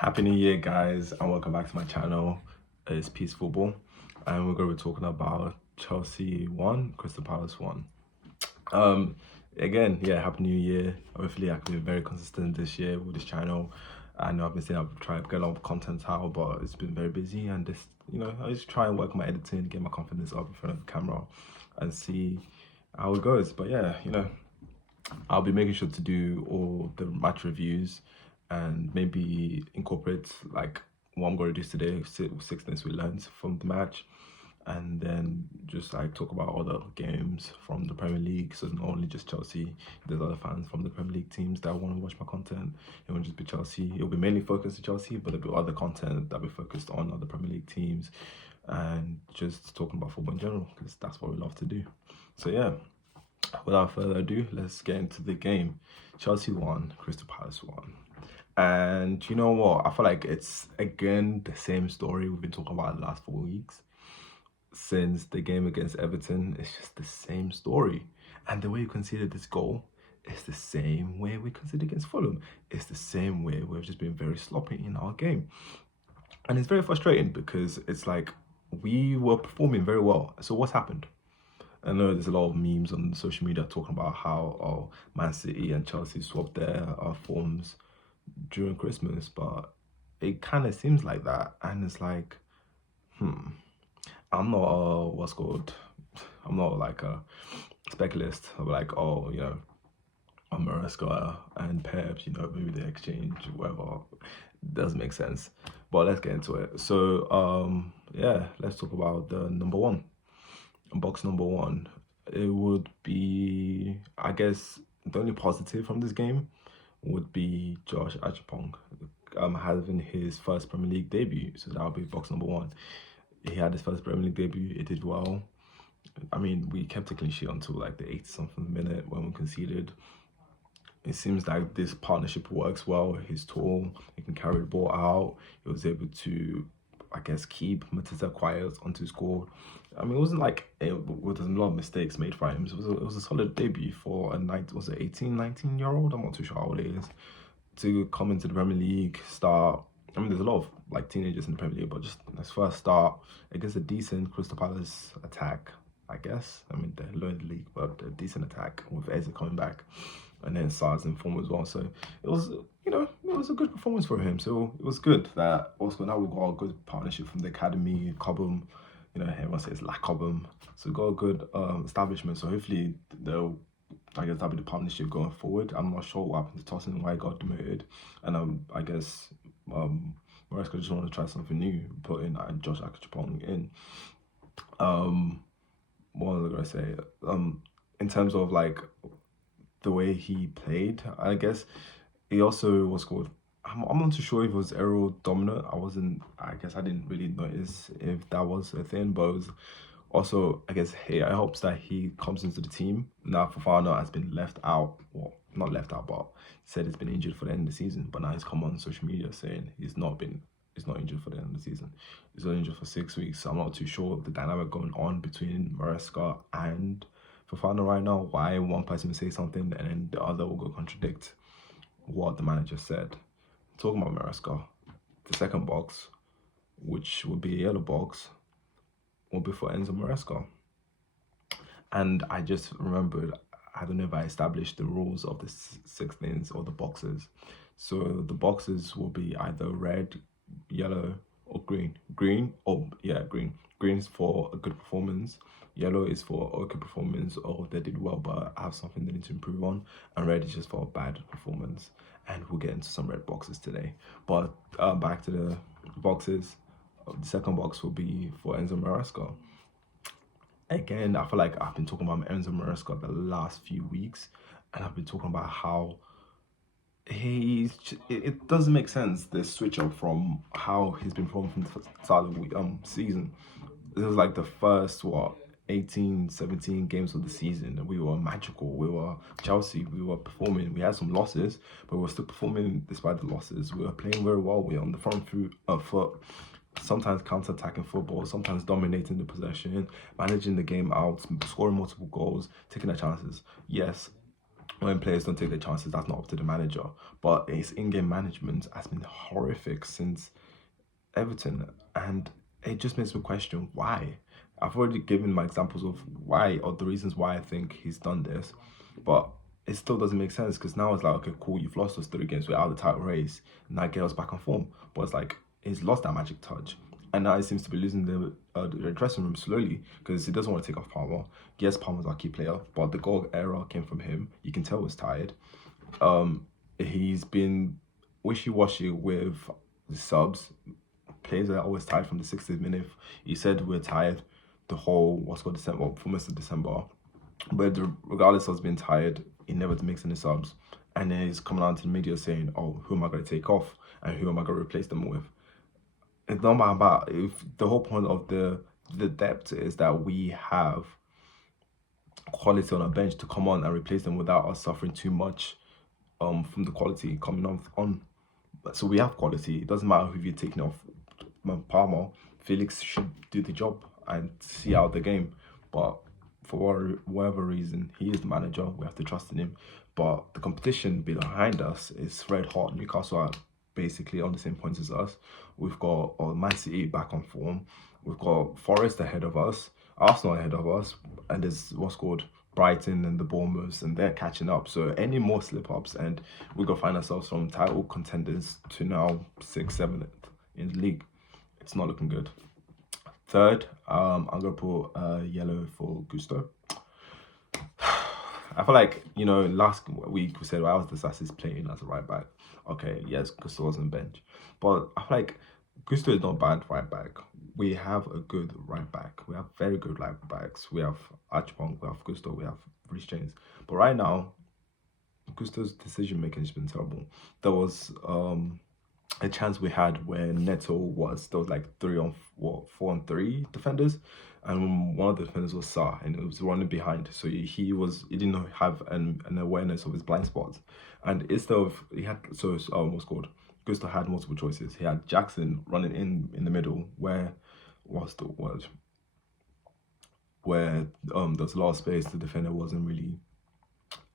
Happy New Year, guys, and welcome back to my channel. It's Peace Football, and we're going to be talking about Chelsea 1, Crystal Palace 1. Um, Again, yeah, Happy New Year. Hopefully, I can be very consistent this year with this channel. I know I've been saying I've tried to get a lot of content out, but it's been very busy, and I just try and work my editing, get my confidence up in front of the camera, and see how it goes. But yeah, I'll be making sure to do all the match reviews and maybe incorporate like what I'm going to do today, six things we learned from the match, and then just like talk about other games from the Premier League. So not only just Chelsea, there's other fans from the Premier League teams that want to watch my content. It won't just be Chelsea. It'll be mainly focused on Chelsea, but there'll be other content that'll be focused on other Premier League teams and just talking about football in general because that's what we love to do. So yeah. Without further ado, let's get into the game. Chelsea won, Crystal Palace won. And you know what? I feel like it's again the same story we've been talking about the last 4 weeks. Since the game against Everton, it's just the same story. And the way you conceded this goal is the same way we conceded against Fulham. It's the same way we've just been very sloppy in our game. And it's very frustrating because it's like we were performing very well. So what's happened? I know there's a lot of memes on social media talking about how Man City and Chelsea swapped their forms during Christmas, but it kind of seems like that. And it's like, I'm not what's called, I'm not like a speculist of like, Maresca and Pep, maybe they exchange, whatever. Doesn't make sense. But let's get into it. So, yeah, let's talk about the number one. Box number one, it would be, I guess, the only positive from this game would be Josh Achapong having his first Premier League debut. So that would be box number one. He had his first Premier League debut. It did well. I mean, we kept a clean sheet until like the 80-something minute when we conceded. It seems like this partnership works well. He's tall. He can carry the ball out. He was able to, I guess, keep Mateta quiet until he scored. I mean, it wasn't like there was a lot of mistakes made for him. It was a solid debut for a 18, 19-year-old. I'm not too sure how old he is, to come into the Premier League, start. I mean, there's a lot of like teenagers in the Premier League, but just his first start against a decent Crystal Palace attack, I guess. I mean, they're low in the league, but a decent attack with Eze coming back, and then Sar's in form as well. So it was, it was a good performance for him. So it was good that also now we've got a good partnership from the academy, Cobham. Everyone says like Cobham. So we've got a good establishment. So hopefully I guess that'll be the partnership going forward. I'm not sure what happened to Tosin and why he got demoted. And I guess Maresca just want to try something new, put in Josh Achapong in. What was I gonna say? In terms of like the way he played, I guess he also was called. I'm not too sure if it was aerial dominant. I guess I didn't really notice if that was a thing, but it was also, I guess, it helps that he comes into the team. Now Fofana has been left out, well, not left out, but said he's been injured for the end of the season. But now he's come on social media saying he's not injured for the end of the season. He's only injured for 6 weeks. So I'm not too sure of the dynamic going on between Maresca and Fofana right now. Why one person will say something and then the other will go contradict what the manager said. Talking about Maresca, the second box, which would be a yellow box, will be for Enzo Maresca. And I just remembered, I don't know if I established the rules of the 6 things or the boxes. So the boxes will be either red, yellow, or green. Green. Green is for a good performance. Yellow is for okay performance, or they did well but have something they need to improve on. And red is just for a bad performance. And we'll get into some red boxes today. But back to the boxes. The second box will be for Enzo Maresca. Again, I feel like I've been talking about Enzo Maresca the last few weeks, and I've been talking about how it doesn't make sense, the switch up from how he's been performing from the start of the season. It was like the first 18, 17 games of the season, and we were magical. We were Chelsea. We were performing. We had some losses, but we were still performing despite the losses. We were playing very well. We were on the front foot, sometimes counter-attacking football, sometimes dominating the possession, managing the game out, scoring multiple goals, taking their chances. Yes, When players don't take their chances, that's not up to the manager. But his in-game management has been horrific since Everton, and it just makes me question why. I've already given my examples of why or the reasons why I think he's done this, but it still doesn't make sense because now it's like, okay, cool, you've lost us 3 games, we're out of the title race, now get us back on form. But it's like he's lost that magic touch, and now he seems to be losing the dressing room slowly because he doesn't want to take off Palmer. Yes, Palmer's our key player, but the goal error came from him. You can tell he was tired. He's been wishy-washy with the subs. Players are always tired from the 60th minute. He said we're tired the whole December, well, for most of December. But regardless of being tired, he never makes any subs. And then he's coming out to the media saying, "Oh, who am I going to take off, and who am I going to replace them with?" It's not about if the whole point of the depth is that we have quality on our bench to come on and replace them without us suffering too much from the quality coming on. So we have quality. It doesn't matter who you're taking off. Palmer, Felix should do the job and see out the game. But for whatever reason, he is the manager. We have to trust in him. But the competition behind us is red hot. Newcastle are basically on the same points as us. We've got Man City back on form. We've got Forest ahead of us, Arsenal ahead of us, and there's what's called Brighton and the Bournemouths, and they're catching up. So any more slip-ups, and we're going to find ourselves from title contenders to now 6th, 7th in the league. It's not looking good. Third, I'm going to put yellow for Gusto. I feel like, last week we said, well, I was decisive playing as a right back. Okay, yes, Gusto was on the bench. But I feel like Gusto is not bad right back. We have a good right back. We have very good right backs. We have Archibong, we have Gusto, we have Reece James. But right now, Gusto's decision making has been terrible. There was a chance we had where there was like 4-on-3 defenders, and one of the defenders was Sarr, and it was running behind. So he didn't have an awareness of his blind spots, and instead of what's called Gusto had multiple choices. He had Jackson running in the middle where there's a lot of space. The defender wasn't really,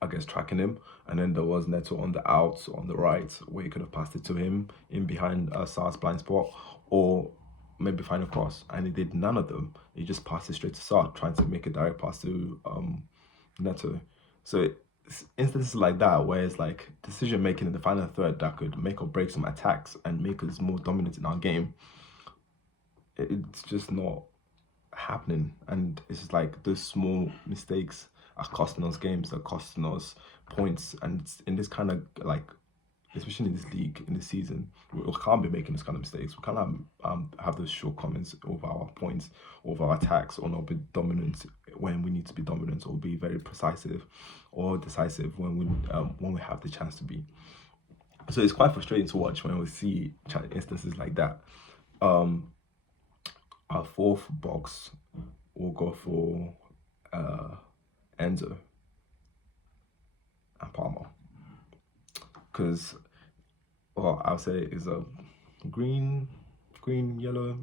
I guess, tracking him, and then there was Neto on the outs on the right where he could have passed it to him in behind Sarr's blind spot, or maybe find a cross, and he did none of them. He just passed it straight to Sarr, trying to make a direct pass to Neto. So it's instances like that where it's like decision making in the final third that could make or break some attacks and make us more dominant in our game. It's just not happening, and it's just like those small mistakes are costing us games, are costing us points, and in this kind of like, especially in this league, in this season, we can't be making this kind of mistakes. We can't have those shortcomings over our points, over our attacks, or not be dominant when we need to be dominant, or be very decisive when we have the chance to be. So it's quite frustrating to watch when we see instances like that. Our fourth box will go for Enzo and Palmer, because I'll say is a green, yellow.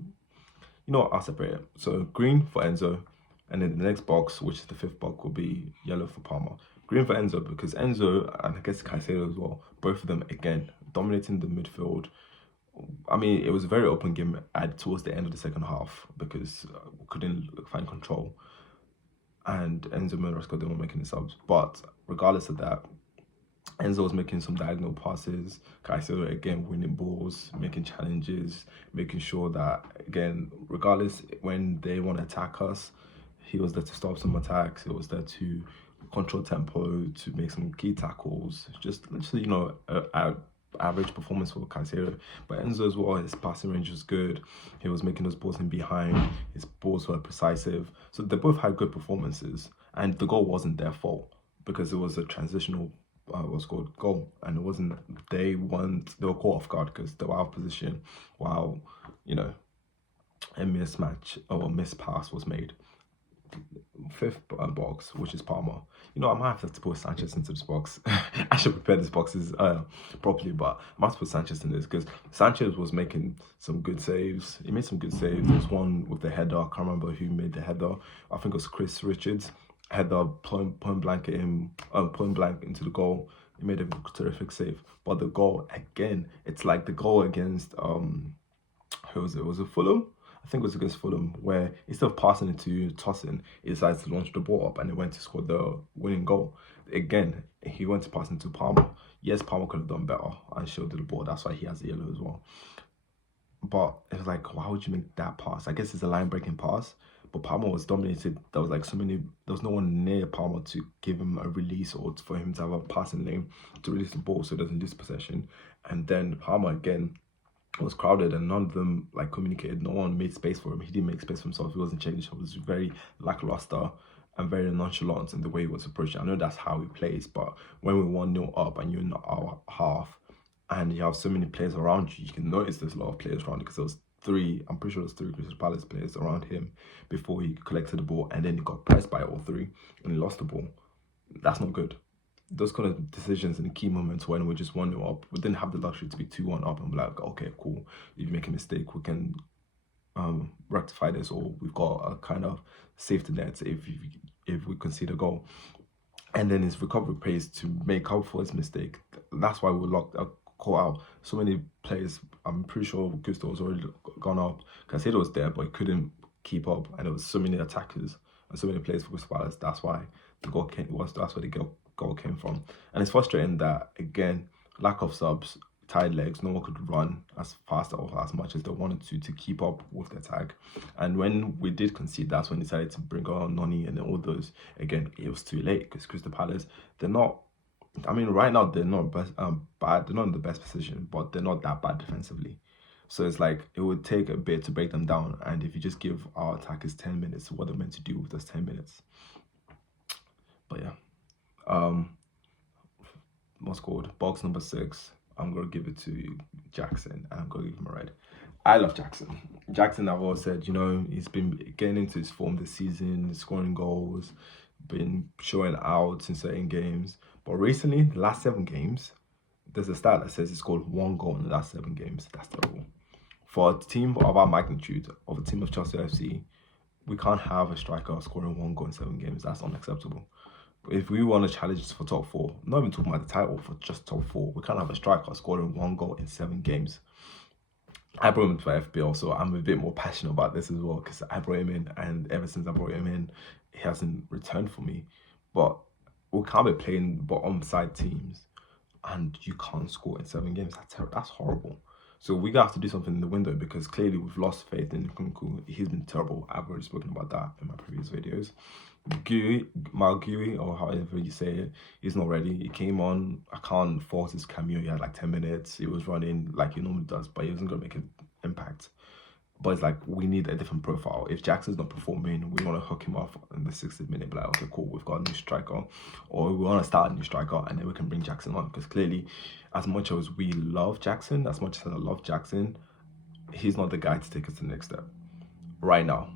You know what? I'll separate it. So green for Enzo, and then the next box, which is the fifth box, will be yellow for Palmer. Green for Enzo because Enzo, and I guess Caicedo as well, both of them again dominating the midfield. I mean, it was a very open game towards the end of the second half because we couldn't find control, and Enzo and Roscoe, they were making the subs. But regardless of that, Enzo was making some diagonal passes. Caicedo again winning balls, making challenges, making sure that again, regardless when they want to attack us, he was there to stop some attacks. He was there to control tempo, to make some key tackles. Just literally, average performance for Caicedo. But Enzo as well, his passing range was good. He was making those balls in behind. His balls were precise. So they both had good performances, and the goal wasn't their fault because it was a transitional goal, and it wasn't. They were caught off guard because they were out of position while a mismatch or a missed pass was made. Fifth box, which is Palmer. I might have to put Sanchez into this box. I should prepare these boxes properly, but I must put Sanchez in this because Sanchez was making some good saves. He made some good saves. There was one with the header. I can't remember who made the header. I think it was Chris Richards, header point blank at him, point blank into the goal. He made a terrific save. But the goal again, it's like the goal against who was it? Was it Fulham? I think it was against Fulham, where instead of passing it to Tosin, he decided to launch the ball up and it went to score the winning goal. Again, he went to pass into Palmer. Yes, Palmer could have done better and shielded the ball. That's why he has the yellow as well. But it was like, why would you make that pass? I guess it's a line breaking pass, but Palmer was dominated. There was like there was no one near Palmer to give him a release or for him to have a passing lane to release the ball so he doesn't lose possession. And then Palmer again was crowded and none of them like communicated. No one made space for him. He didn't make space for himself. He wasn't changing. He was very lackluster and very nonchalant in the way he was approaching. I know that's how he plays, but when we're 1-0 up and you're in our half and you have so many players around you, you can notice there's a lot of players around you because there was I'm pretty sure there's 3 Crystal Palace players around him before he collected the ball, and then he got pressed by all 3 and he lost the ball. That's not good. Those kind of decisions in key moments when we're just 1-0 up, we didn't have the luxury to be 2-1 up and be like, okay, cool, if you make a mistake, we can rectify this, or we've got a kind of safety net if we concede a goal. And then his recovery pace to make up for his mistake. That's why we caught out so many players. I'm pretty sure Gusto was already gone up. Caicedo was there, but he couldn't keep up, and there was so many attackers and so many players for Crystal Palace. That's why the goal came. That's where the goal came from. And it's frustrating that again, lack of subs, tired legs, no one could run as fast or as much as they wanted to keep up with the attack. And when we did concede, that's when they decided to bring on Noni and all those. Again, it was too late because Crystal Palace, they're not. I mean, right now they're not bad. They're not in the best position, but they're not that bad defensively. So it's like it would take a bit to break them down. And if you just give our attackers 10 minutes, what they're meant to do with those 10 minutes. But yeah, what's called box number 6. I'm gonna give it to Jackson, and I'm gonna give him a red. I love Jackson. Jackson, I've always said, you know, he's been getting into his form this season, scoring goals, been showing out in certain games. But recently, the last 7 games, there's a stat that says he scored 1 goal in the last 7 games. That's terrible. For a team of our magnitude, of a team of Chelsea FC, we can't have a striker scoring 1 goal in 7 games. That's unacceptable. If we want to challenge for top 4, not even talking about the title, for just top 4, we can't have a striker scoring 1 goal in 7 games. I brought him to FPL, so I'm a bit more passionate about this as well because I brought him in, and ever since I brought him in, he hasn't returned for me. But we can't be playing bottom side teams and you can't score in 7 games. That's horrible. So we have to do something in the window because clearly we've lost faith in Nkunku. He's been terrible. I've already spoken about that in my previous videos. Malgui, or however you say it, he's not ready. He came on. I can't force his cameo. He had like 10 minutes. He was running like he normally does, but he wasn't going to make an impact. But it's like we need a different profile. If Jackson's not performing, we want to hook him off in the 60th minute. Be like, okay, cool, we've got a new striker, or we want to start a new striker, and then we can bring Jackson on. Because clearly, as much as we love Jackson, as much as I love Jackson, he's not the guy to take us to the next step right now.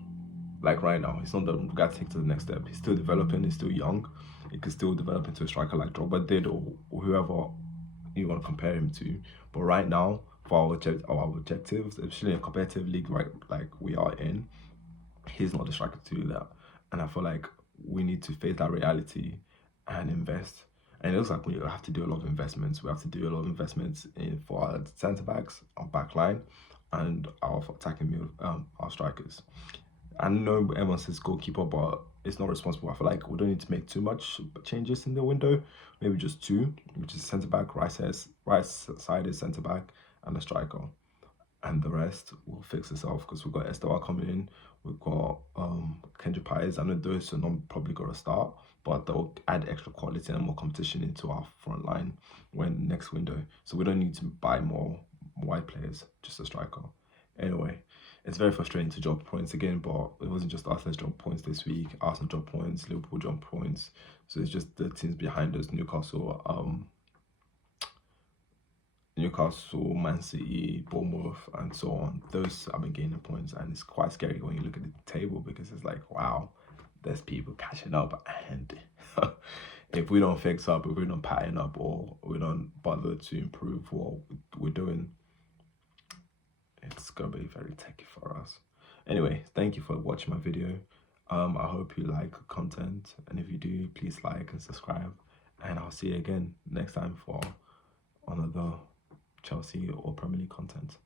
Like right now, he's not the guy to take to the next step. He's still developing. He's still young. He could still develop into a striker like Drogba did, or whoever you want to compare him to. But right now, for our objectives, especially in a competitive league like we are in, he's not the striker to do that. And I feel like we need to face that reality and invest. And it looks like we have to do a lot of investments. We have to do a lot of investments for our centre backs, our back line, and our attacking our strikers. I know everyone says goalkeeper, but it's not responsible. I feel like we don't need to make too much changes in the window. Maybe just 2, which is centre back, right-sided centre back, and a striker. And the rest will fix itself because we've got Esteban coming in. We've got Kendrick Pires. I know those are not probably going to start, but they'll add extra quality and more competition into our front line when next window. So we don't need to buy more wide players, just a striker. Anyway, it's very frustrating to drop points again, but it wasn't just us that dropped points this week. Arsenal dropped points, Liverpool dropped points. So it's just the teams behind us, Newcastle, Man City, Bournemouth, and so on. Those have been gaining points, and it's quite scary when you look at the table because it's like, wow, there's people catching up, and if we don't fix up, if we don't pattern up, or we don't bother to improve what we're doing, it's gonna be very techy for us. Anyway, thank you for watching my video. I hope you like content, and if you do, please like and subscribe. And I'll see you again next time for another Chelsea or Premier League content.